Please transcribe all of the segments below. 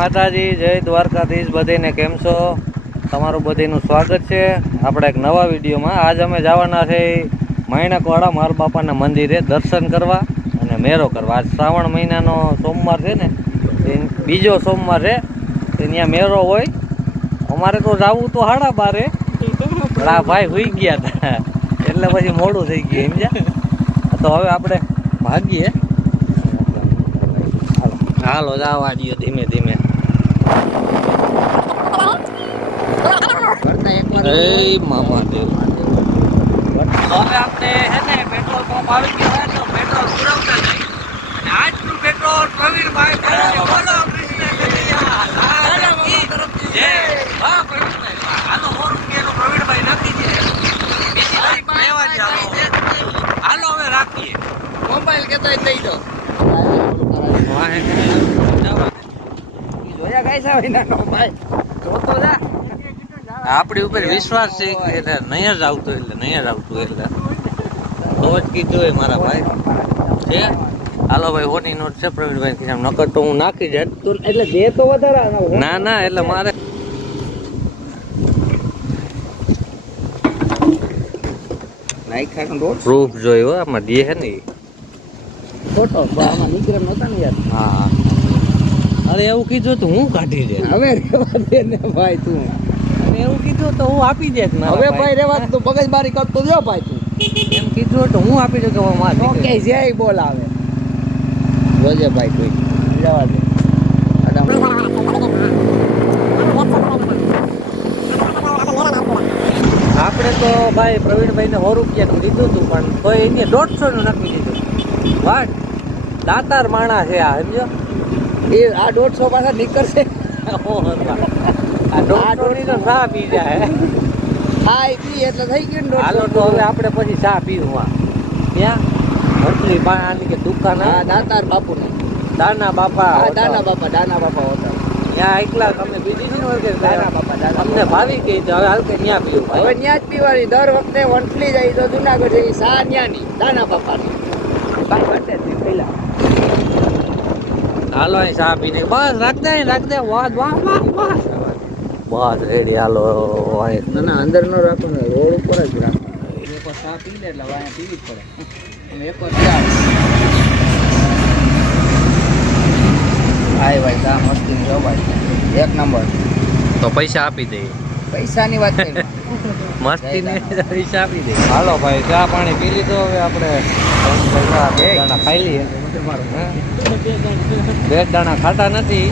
માતાજી, જય દ્વારકાધીશ. બધાને કેમ છો? તમારું બધાનું સ્વાગત છે આપણે એક નવા વિડીયોમાં. આજ અમે જવાના છે માયણકવાડા માર બાપાના મંદિરે દર્શન કરવા અને મેરો કરવા. આજ શ્રાવણ મહિનાનો સોમવાર છે ને, બીજો સોમવાર છે, ત્યાં મેરો હોય. અમારે તો જવું તો 12:30, પણ આ ભાઈ હોઈ ગયા હતા એટલે પછી મોડું થઈ ગયું સમજ્યા. તો હવે આપણે ભાગીએ. હાલો જવા દઈએ ધીમે ધીમે. મામા દેવ હવે આપણે હે ને પેટ્રોલ પંપ આવી ગયા તો પેટ્રોલ પુરાવતા જઈએ. અને આજનું પેટ્રોલ પ્રવીણભાઈ બોલો કૃષ્ણ કનૈયા જય. હા પ્રવીણભાઈ હાલો 100 રૂપિયાનો પ્રવીણભાઈ નાખી દે. બીજી તારીખ લેવા જ હાલો હવે રાખીએ. મોબાઈલ કેતો દઈ દો. આપડી ઉપર વિશ્વાસ છે કે નહીં જ આવતું એટલે નહીં જ આવતું એટલે તો જ કીધું મારા ભાઈ છે. હાલો ભાઈ હોની નોટ છે પ્રવીણભાઈ નકર તો હું નાખી જાય એટલે દે તો વધારે. ના ના એટલે મારે પ્રૂફ જોયું આમાં દે છે ને ફોટો આમાં નીકળે નહોતા ને યાર. હા અરે એવું કીધું તો હું કાઢી દે. હવે રેવા દે ને ભાઈ તું. અને એવું કીધું તો હું આપી દે. હવે ભાઈ રેવા તું મગજમારી કરતો જો ભાઈ તું. એમ કીધું તો હું આપી દઉં કે માં ઓકે જય બોલાવે રોજે ભાઈ તું જવા દે. આપણે તો ભાઈ પ્રવીણભાઈને 100 રૂપિયાનું લીધું હતું પણ તો એને 150 નું નાખી દીધું. વાટ દાતાર માણા છે આ સમજો. એ આ 150 પાછા નીકળશે. આ 150 ની તો ચા પી જાય. હા એ પી એટલે થઈ ગયું ને. હાલો તો હવે આપણે પછી ચા પીવું ત્યાં મટલી પાણી કે દુકાન. હા દાતાર બાપુ ને દાના બાપા. દાના બાપા હોતા ત્યાં એકલા તમે બીજી શું હોય કે દાના બાપા અમને ભાવી ગઈ તો હવે હાલ કે ત્યાં પીવું. હવે ત્યાં જ પીવાની. દર વખતે વંટલી જાય તો જુનાગઢ જઈ સા ન્યાની દાના બાપાની પેલા. હાલો અહીં ચા પીને બસ રાખ દે વાહ વાહ વાહ વાહ બસ રેડી. હાલો ના અંદર ન રાખો ને રોડ ઉપર જ રાખો. એકવાર ચા પી લે એટલે અહીંયા પીવી જ પડે. એકવાર ચા હાય ભાઈ ચા મસ્તી જો ભાઈ એક નંબર. તો પૈસા આપી દઈએ. પૈસાની વાત નહીં મસ્તી ને પૈસા આપી દઈએ. હાલો ભાઈ ચા પાણી પી લીધો. હવે આપણે 2 દાણા ખાઈ લઈએ. 2 દાણા ખાતા નથી.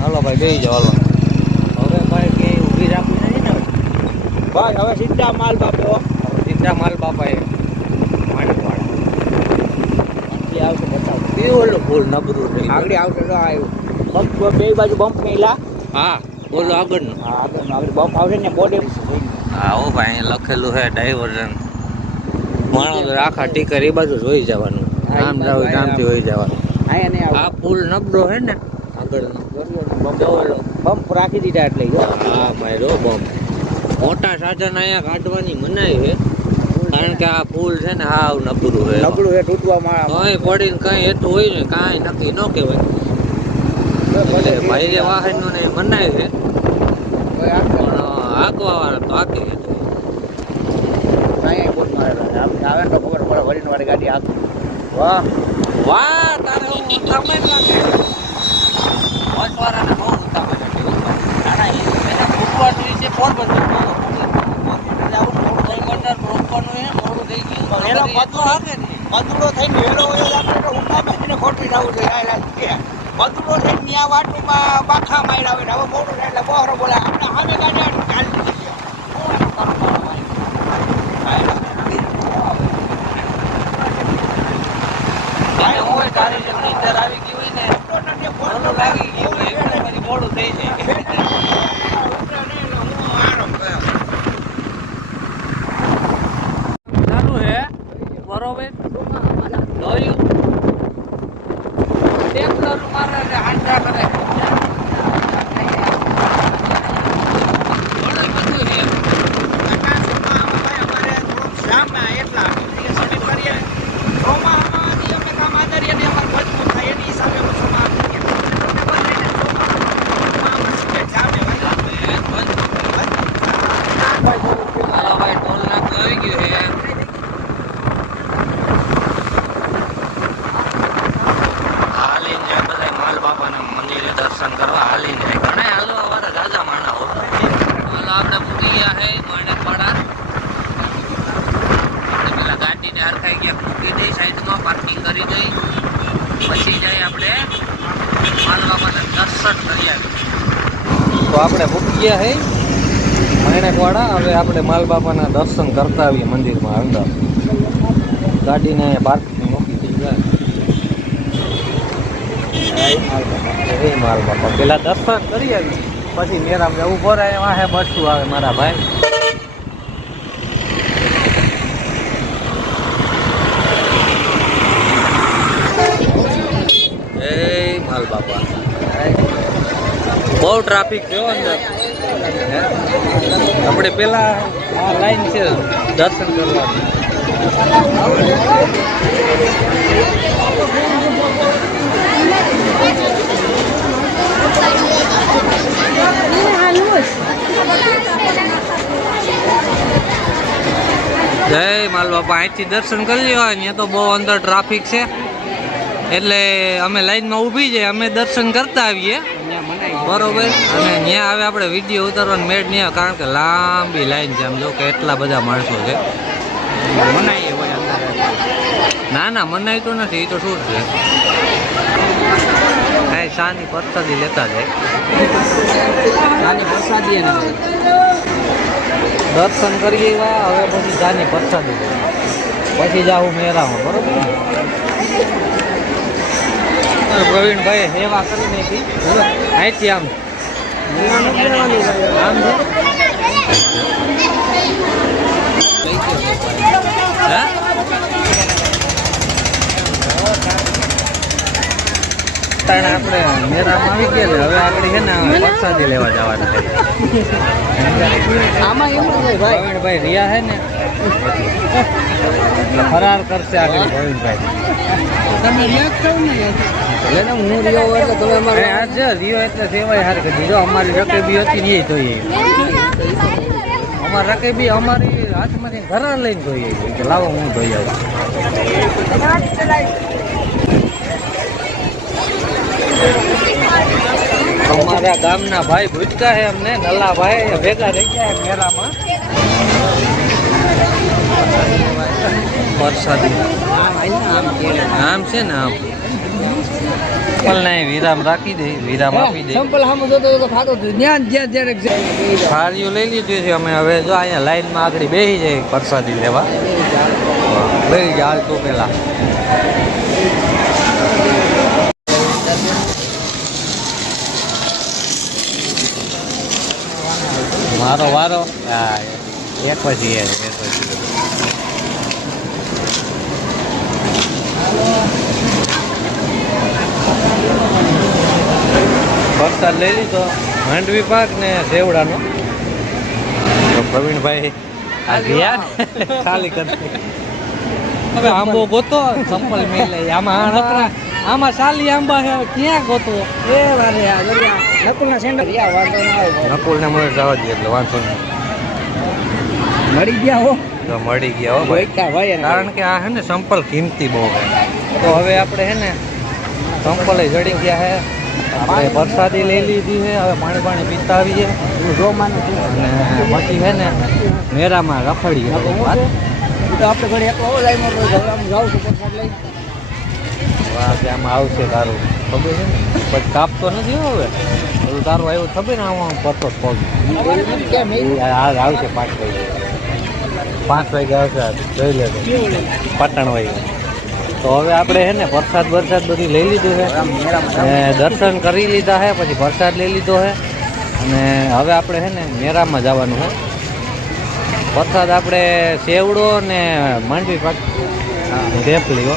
હાલો ભાઈ બેસી જાઓ. હાલો હવે ભાઈ કે ઊભી રાખવી નથી ને ભાઈ. હવે સીધા માલ બાપો એ માણકવાડા આવશે બતાવો. ઓલો ફૂલ નબરું આગળ આવશે તો આવ્યું બમ્પ બે બાજુ બમ્પ મેલા. હા ઓલો આગળનો. હા આગળ બમ્પ આવશે ને બોડી. હા ઓ ભાઈ લખેલું છે ડાયવર્ઝન. માણસ આખા ટીકર એ બાજુ જોઈ જવાનું. આમથી હોઈ જવાનું. આ પુલ નબળો છે ને આગળનો બમ્પ રાખી દીધા એટલે. હા ભાઈ રો બમ્પ મોટા સાધન અહીંયા કાઢવાની મનાઈ છે કારણ કે આ પુલ છે ને હાવ નબળું છે. તૂટવામાં કઈ પડીને કઈ એટલું હોય ને કાંઈ નક્કી ન કહેવાય. એટલે ભાઈ વાહનનું ને મનાય છે પણ હાંકવા વાળા તો હાકે. આવે તો ખબર પડે વરીન વાળી ગાડી હાક. વાહ વાહ તારે હું ઉતામે જ લાગે. બસવાળાને બહુ ઉતામે લાગે. એના ફૂટવાનું છે પોરબંદર મોડું થઈ ગયું. એનો પતલો હાકે ને પતલો થઈને વેલો હોય આપણે તો ઉતામે ખોટી જવું જોઈએ. બદલો થઈને ત્યાં વાટુમાં પાખા માર્યા હોય. હવે મોડું થાય એટલે બહોરો બોલા આપણે સામે ગાડી ચાલી હોય તારી નીંદર આવી ગઈ હોય ને લાગી ગયું હોય પછી મોડું થઈ જાય. ચાલુ હે બરોબર જોયું મારે હાંડા કરે એટલા દર્શન કરવા હાલી જાય ઘણા હાલવા વાળા રાજા માણા હો. હાલો આપણે પૂરી ગયા હે માણેકવાડા. આપણે પેલા ગાડીને હરખાઈ ગયા મૂકી દઈ સાઈડમાં પાર્કિંગ કરી દઈ પછી જાય આપણે માલબાપાના દર્શન કરી આવી. તો આપણે મૂકી ગયા હે માણેકવાડા. હવે આપણે માલબાપાના દર્શન કરતા આવીએ મંદિરમાં અંદર. ગાડીને પાર્કિંગ મૂકી દઈ જાય. માલબાપા પેલા દર્શન કરી આવી પછી મેરામાં ઉભો રહે. વાહે બસું આવે મારા ભાઈ. એ માલબાપા બહુ ટ્રાફિક છે અંદર. આપણે પેલા આ લાઈન છે દર્શન કરવાની. જય માલબાપા. અહીંથી દર્શન કરી લેવા. અહીંયા તો બહુ અંદર ટ્રાફિક છે એટલે અમે લાઈનમાં ઊભી જઈએ. અમે દર્શન કરતા આવીએ બરોબર. અને ત્યાં હવે આપણે વિડીયો ઉતારવાનો મેળ નહીં આવે કારણ કે લાંબી લાઈન છે. આમ જો કે એટલા બધા માણસો છે. મનાઈ હોય અંદર? ના ના મનાઈ તો નથી. એ તો શું છે કાંઈ શાની પ્રસાદી લેતા જાય. શાની પ્રસાદી દર્શન કરી આવ્યા. હવે પછી શાની પ્રસાદી પછી જાઉં મેરામાં બરોબર. પ્રવીણભાઈ સેવા કરી નાખી અહીંથી આમ આમ છે આપણે મેરામાં આવી ગયા ને હવે આપણે છે ને પ્રસાદી લેવા જવાના છે. આમાં એમ પ્રવીણભાઈ રિયા છે ને ફરાર કરશે આગળ પ્રવીણભાઈ. તમે રિયા છો ને એટલે હું રિયો એટલે તમે અમારે આજ રિયો એટલે સેવાય હાર કરી દીધો. અમારી રકેબી હતી ને એ જોઈએ. અમારી રકેબી અમારી હાથમાંથી ઘરે લઈને જોઈએ કે લાવો હું ધોઈ આવું. અમારા ગામના ભાઈ ભૂજકા છે અમને નલ્લા ભાઈ ભેગા રહી ગયા મેળામાં. પ્રસાદી આમ છે ને આમ વિરામ રાખી દે. વિરામ આપી દે. થાળીઓ લઈ લીધી છે અમે. હવે જો અહીંયા લાઈનમાં આગળ બેસી જાય પ્રસાદી લેવા. બેસી જાય તો પેલા મારો વારો. હા એક પછી પ્રસાદ લઈ લીધો. માંડવી પાક ને સેવડાનો. પ્રવીણભાઈ ખાલી કરશે. હવે આંબો ગોતો ચંપલ મેલે. આમાં સાલી આંબા છે ક્યાં ગોતો? એ નકુલના સેન્ટર નકુલને મળે જવા દે એટલે વાંધો નહીં. મળી ગયા હો તો મળી ગયા હો ભાઈ. કારણ કે આ છે ને સંપલ કિંમતી બહુ છે. તો હવે આપણે છે ને સંપલ જડી ગયા છે. આપણે પ્રસાદી લઈ લીધી છે. હવે પાણી પીતા આવીએ અને પછી છે ને મેરામાં રખડીએ. આપણે ઘરે જાઉં છું પ્રસાદ લઈ. આમાં આવશે તારું ખબર છે ને પછી કાપતો નથી હવે. બધું તારું આવ્યું ખબર ને આમાં પડતો પગ આવશે 5 વાગે. 5 વાગે આવશે જોઈ લેજો પાટણ વાગે. તો હવે આપણે છે ને પ્રસાદ બધી લઈ લીધું છે. દર્શન કરી લીધા છે પછી પ્રસાદ લઈ લીધો છે. અને હવે આપણે છે ને મેરામાં જવાનું છે. પ્રસાદ આપણે સેવડો ને માંડવી પાક રેપલીઓ.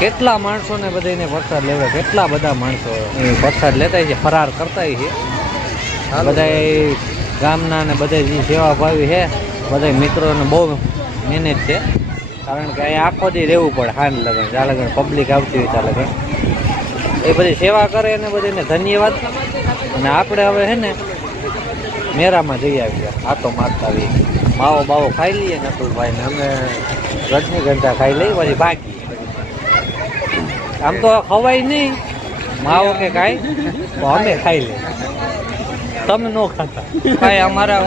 કેટલા માણસોને બધાને પ્રસાદ લેવા. કેટલા બધા માણસો પ્રસાદ લેતા છે. ફરાર કરતા છે બધા ગામના ને બધા જે સેવા ભાવી છે બધા મિત્રોને બહુ મહેનત છે. કારણ કે અહીંયા આખો દી રહેવું પડે. હાન લગન જ્યાં લગન પબ્લિક આવતી હોય ત્યાં લગન એ બધી સેવા કરે અને બધાને ધન્યવાદ. અને આપણે હવે છે ને મેરામાં જઈ આવીએ. આટો મારતા આવીએ. માવો બાવો ખાઈ લઈએ નકુલભાઈને. અમે રજનીગંધા ખાઈ લઈએ પછી ભાગીએ. આમ તો ખવાય નહીં માવો કે કાંઈ તો અમે ખાઈ લે, તમે ન ખાતા ભાઈ. અમારા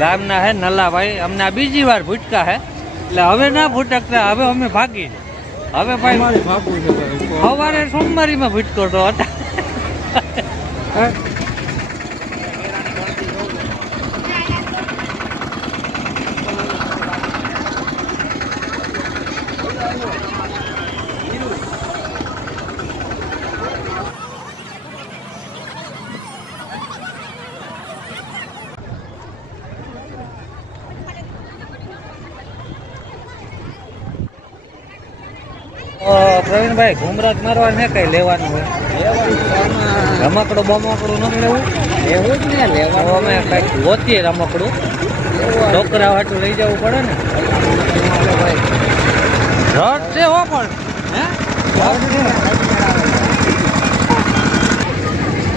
ગામના હે નલ્લાભાઈ, અમને આ બીજી વાર ભૂટકા હે, એટલે હવે ના ભૂટકતા, હવે અમે ભાગી જાય. હવે ભાઈ સવારે સોમવારીમાં ભૂટકો તો હતા. પ્રવીણભાઈ ઘુમરાજ મારવા ને કઈ લેવાનું હોય? રમકડું બમકડું નથી લેવું? એવું જ ને લેવાનું. અમે કઈક ગોતીએ રમકડું, છોકરા હાટું લઈ જવું પડે ને. રસ છે હો પણ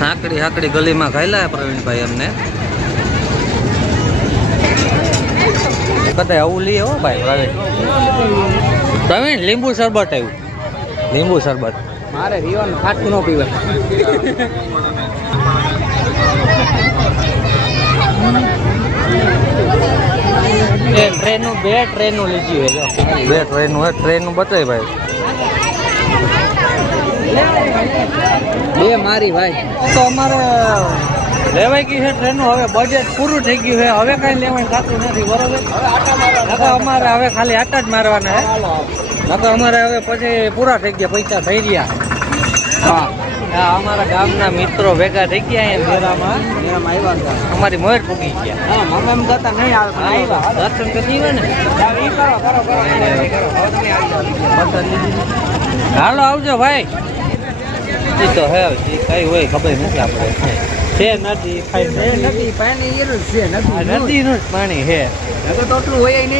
હાકડી હાકડી ગલીમાં ખાયલા પ્રવીણભાઈ અમને. કદાચ આવું લઈએ હો ભાઈ પ્રવીણ. લીંબુ શરબત આવ્યું, લીંબુ શરબત. મારે પીવાનું ખાટું ન પીવાય. ટ્રેનનું બે ટ્રેનનું લીધી હોય, બે ટ્રેનનું હોય. ટ્રેનનું બતાય ભાઈ, બે મારી ભાઈ. તો અમારે લેવાઈ ગઈ છે ટ્રેનનું, હવે બજેટ પૂરું થઈ ગયું છે, હવે કાંઈ લેવાનું થતું નથી. બરોબર, અમારે હવે ખાલી આટા જ મારવાના હે. નકર અમારે હવે પછી પૂરા થઈ ગયા, પૈસા થઈ ગયા. હા, અમારા ગામના મિત્રો ભેગા થઈ ગયા અહીંયા મેળામાં આવ્યા. અમારી મોર પૂગી ગયા. હા, મમ્મી એમ કરતા નહીં આવ્યા, દર્શન કરી હોય ને. હાલો આવજો ભાઈ. એ તો હે કઈ હોય ખબર નથી આપણે. છે નદી, નદી પાણી છે, નદીનું જ પાણી છે.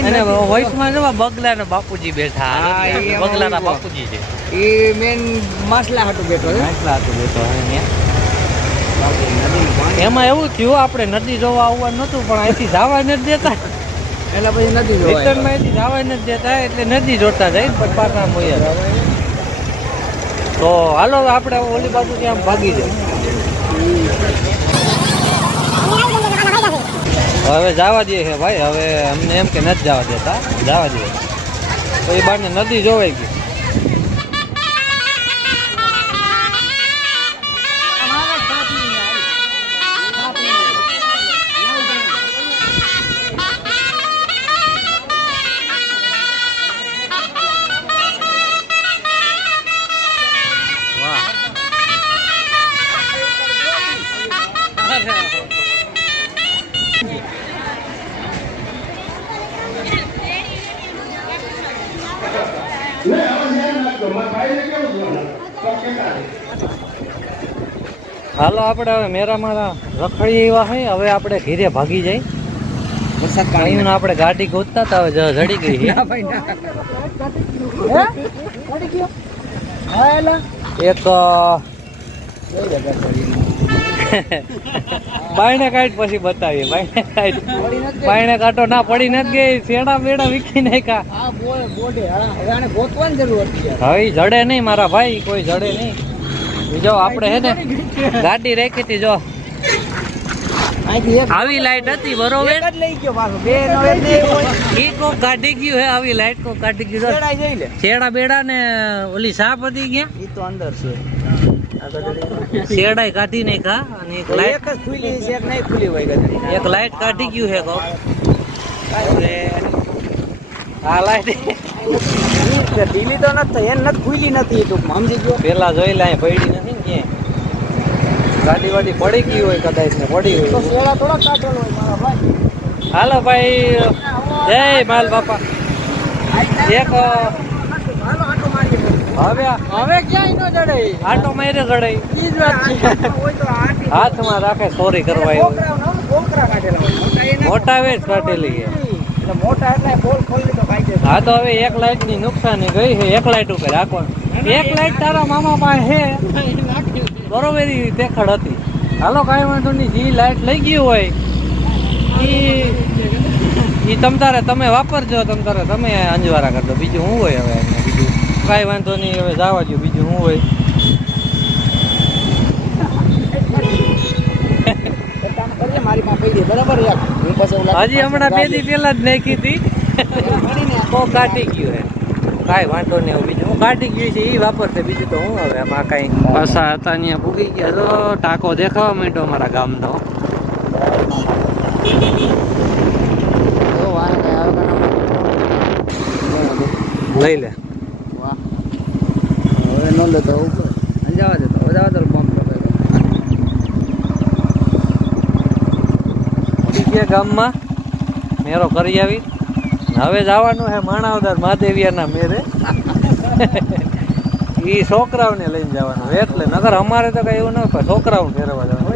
અને વોઇસમાં જવા બગલા ને બાપુજી બેઠા. બગલા ના બાપુજી છે એ મેન માછલા હાટું બેઠો, માછલા હાટું બેઠો. એમાં એવું થયું, આપણે નદી જોવા આવવાનું નતું, પણ અહીંથી જવા નથી દેતા. એટલે પછી નદી રિટર્નમાં અહીંથી જવા નથી દેતા, એટલે નદી જોતા જાય પછી પાછા મોયા. તો હાલો આપણે ઓલી બાજુ ત્યાં ભાગી જાય. હવે જવા દઈએ છે ભાઈ. હવે અમને એમ કે નથી જવા દેતા, જવા દઈએ. તો એ બાને નદી જોવાઈ ગઈ. હાલો આપણે હવે મેરામાં રખડી એવા હોય. હવે આપણે ઘીરે ભાગી જાય. વરસાદ પાણી આપણે ગાડી ગોતતા હતા, હવે જડી ગઈ. એક બાયણે કાઢ પછી બતાવીએ. બાયણે કાઢ, બાયણે કાઢો ના પડી નથી ગઈ. શેડા બેડા વીખી નાખ્યા. હવે જડે નહીં મારા ભાઈ, કોઈ જડે નહીં. જો આપણે હે ને ગાડી રાખી હતી, જો આવી લાઈટ હતી બરોબર. ઈ કોક કાઢી ગયું હે, આવી લાઈટ કોક કાઢી ગયું. શેડા બેડા ને ઓલી સાપ હતી ગયા, ઈ તો અંદર છે. શેડાઈ કાઢી નહીં ખા. અને એક લાઈટ ખુલી છે, એક નહીં ખુલી હોય. એક લાઈટ કાઢી ગયું હે કોક. આ લાઈટ ઢીલી તો નથી, એને નથી ખુલી નથી. ટૂંકમાં સમજી ગયો. પેલા જોઈ લે, પડી નથી ને ક્યાંય. ગાડી વાડી પડી ગઈ હોય કદાચ ને પડી હોય તો શેડા થોડા કાઢેલો હોય મારા ભાઈ. હાલો ભાઈ, જય માલ બાપા. એક હવે ક્યાંય ન જડે, આટો મારે જડે. હાથમાં રાખે ચોરી કરવા એવું. મોટા વેચ કાઢેલી. મોટા એટલે પોલ ખોલી તો કાઢે. હા તો હવે એક લાઈટ ની નુકસાની ગઈ છે. એક લાઈટ ઉપર રાખવાનું. એક લાઈટ તારા મામા પાસે છે બરોબર, તેખડ હતી. હાલો કાંઈ વાંધો નહીં. જે લાઈટ લઈ ગયું હોય એ તમે વાપરજો. તમે અંજવારા કરજો. બીજું શું હોય હવે? બીજું કાંઈ વાંધો નહીં. હવે જવા દો. બીજું શું હોય? એટલે મારી પાસે પડી બરાબર યાર હું પછી હજી હમણાં 2 દી પહેલા જ નાખી હતી તો કાઢી ગયું હે કાંઈ વાંધો નહીં હવે બીજું હું કાઢી ગયું છે એ વાપરશે બીજું તો હું હવે આમાં કાંઈ પાછા હતા ત્યાં પૂગી ગયા તો ટાંકો દેખાવા માંડ્યો અમારા ગામનો લઈ લે વાહ હવે નો લેતો ઉપર અંજાવા દેતો વધાવા તો પંપ ગયા ગામમાં મેરો કરી આવી હવે જવાનું હે માણાવદર મહાદેવિયાના મેરે એ છોકરાઓને લઈને જવાનું એટલે નગર અમારે તો કઈ એવું ન હોય છોકરાઓને ફેરવા જવાનું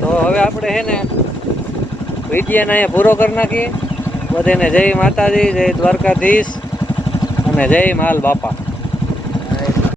તો હવે આપણે હે ને વિડીયોને અહીંયા પૂરો કરી નાખીએ બધાને જય માતાજી જય દ્વારકાધીશ અને જય માલ બાપા